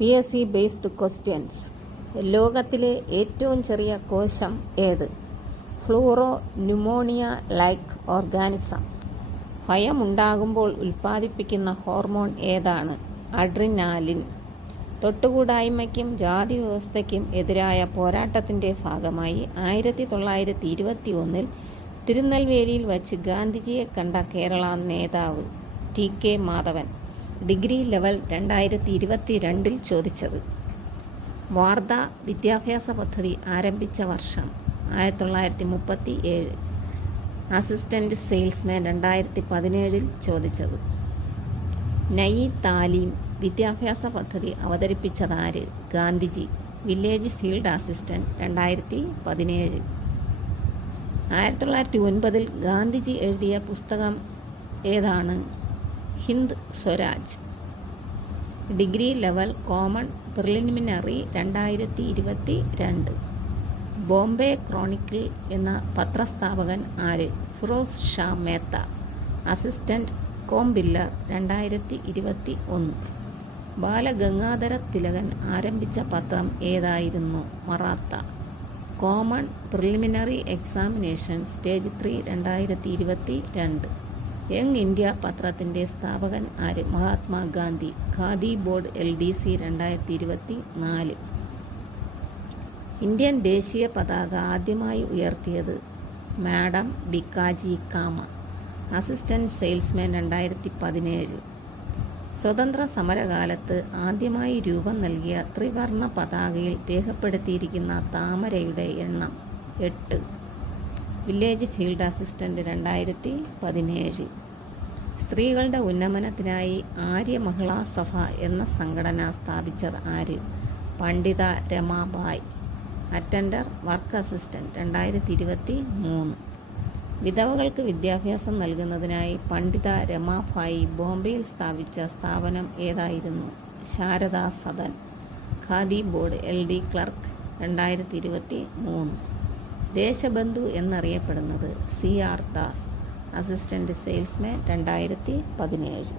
PSC based questions. ലോകത്തിലെ ഏറ്റവും ചെറിയ കോശം ഏത്? Pleuro pneumonia like organism. ഭയമുണ്ടാകുമ്പോൾ ഉൽപ്പാദിപ്പിക്കുന്ന ഹോർമോൺ ഏതാണ്? അഡ്രിനാലിൻ. തൊട്ടുകൂടായ്മയ്ക്കും ജാതി വ്യവസ്ഥയ്ക്കും എതിരായ പോരാട്ടത്തിൻ്റെ ഭാഗമായി 1921 തിരുനെൽവേലിയിൽ വച്ച് ഗാന്ധിജിയെ കണ്ട കേരള നേതാവ് TK മാധവൻ. ഡിഗ്രി ലെവൽ 2022 ചോദിച്ചത്. വാർധ വിദ്യാഭ്യാസ പദ്ധതി ആരംഭിച്ച വർഷം 1937. അസിസ്റ്റൻ്റ് സെയിൽസ്മാൻ 2017 ചോദിച്ചത്. നയി താലീം വിദ്യാഭ്യാസ പദ്ധതി അവതരിപ്പിച്ചതാര്? Gandhiji. Village field assistant 2017. 1909 Gandhiji എഴുതിയ പുസ്തകം ഏതാണ്? Hind Swaraj. Degree level common preliminary 2022. Bombay chronicle എന്ന പത്രസ്ഥാപകൻ ആര്? ഫിറോസ് ഷാ മേത്ത. Assistant compiler 2021. ബാലഗംഗാധര തിലകൻ ആരംഭിച്ച പത്രം ഏതായിരുന്നു? Maratha. Common preliminary examination stage 3 2022. Young India പത്രത്തിൻ്റെ സ്ഥാപകൻ ആര്? Mahatma Gandhi. Khadi board LDC 2024. Indian ദേശീയ പതാക ആദ്യമായി ഉയർത്തിയത്? Madam Bhikaji Cama. Assistant salesman 2017. സ്വതന്ത്ര സമരകാലത്ത് ആദ്യമായി രൂപം നൽകിയ ത്രിവർണ പതാകയിൽ രേഖപ്പെടുത്തിയിരിക്കുന്ന താമരയുടെ എണ്ണം 8. Village field assistant 2017. സ്ത്രീകളുടെ ഉന്നമനത്തിനായി ആര്യ മഹിളാ സഭ എന്ന സംഘടന സ്ഥാപിച്ചത് ആര്? Pandita Ramabai. Attender work assistant 2023. വിധവകൾക്ക് വിദ്യാഭ്യാസം നൽകുന്നതിനായി പണ്ഡിത രമാബായി ബോംബെയിൽ സ്ഥാപിച്ച സ്ഥാപനം ഏതായിരുന്നു? Sharada Sadan. Khadi board LD clerk 2023. Deshbandhu എന്നറിയപ്പെടുന്നത് CR ദാസ്. Assistant salesman 2017.